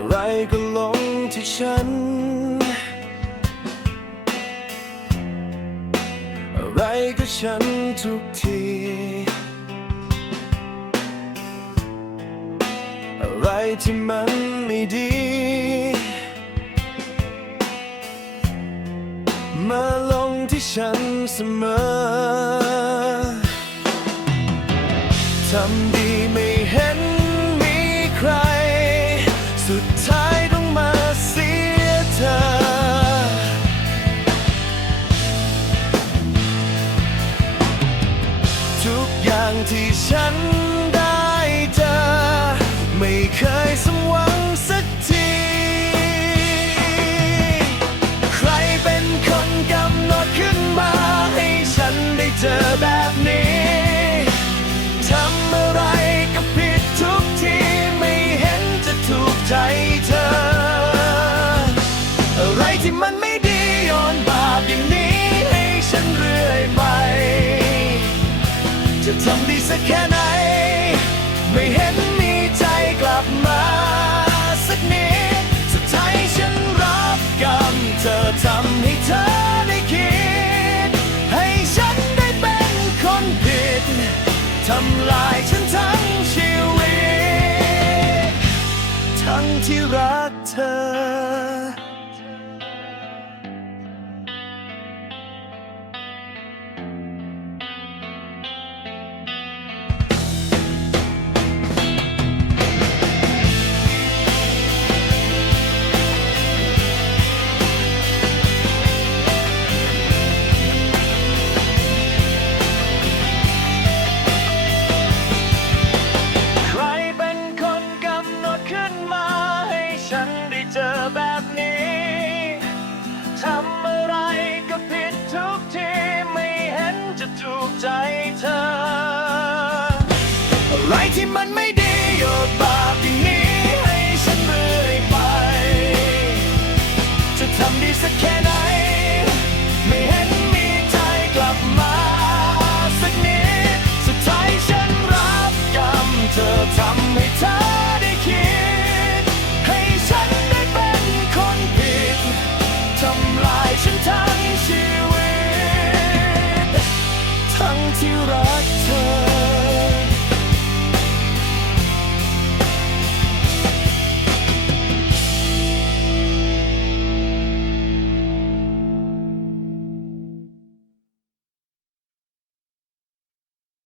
อะไรก็ลงที่ฉัน อะไรก็ฉันทุกที อะไรที่มันไม่ดี มาลงที่ฉันเสมอ ทำดีไม่เห็นมีใคร ทุกอย่างที่ฉันได้เจอ ไม่เคยสมหวังสักที ใครเป็นคนกำหนดขึ้นมา ให้ฉันได้เจอแบบนี้ ทำอะไรก็ผิดทุกที ไม่เห็นจะถูกใจเธอ อะไรที่มันไม่ จะทำดีสักแค่ไหน ไม่เห็นมีใจกลับมาสักนิดสุดท้ายฉันรับกรรมเธอทำให้เธอได้คิด ให้ฉันได้เป็นคนผิดทำลายฉันทั้งชีวิต ทั้งที่รักเธอ แบบนี้ ทำอะไรก็ผิดทุกทีไม่เห็นจะถูกใจเธอ อะไรที่มันไม่